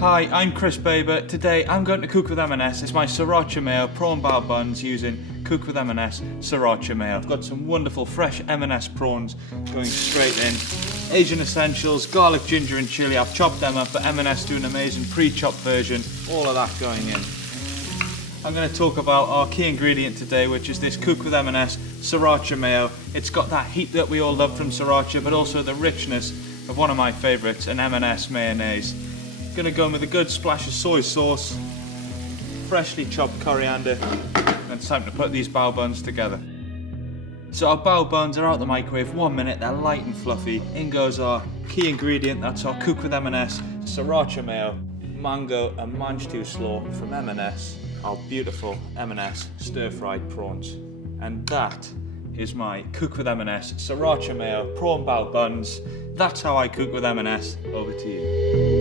Hi, I'm Chris Baber. Today I'm going to cook with M&S. It's my Sriracha Mayo prawn bao buns using Cook with M&S Sriracha Mayo. I've got some wonderful fresh M&S prawns going straight in. Asian essentials, garlic, ginger and chilli. I've chopped them up, but M&S do an amazing pre-chopped version. All of that going in. I'm going to talk about our key ingredient today, which is this Cook with M&S Sriracha Mayo. It's got that heat that we all love from Sriracha, but also the richness of one of my favourites, an M&S mayonnaise. Going to go in with a good splash of soy sauce, freshly chopped coriander, and it's time to put these bao buns together. So our bao buns are out the microwave 1 minute, they're light and fluffy. In goes our key ingredient, that's our Cook with M&S Sriracha Mayo, mango and mangetout slaw from M&S, our beautiful M&S stir-fried prawns. And that is my Cook with M&S Sriracha Mayo prawn bao buns. That's how I cook with M&S. Over to you.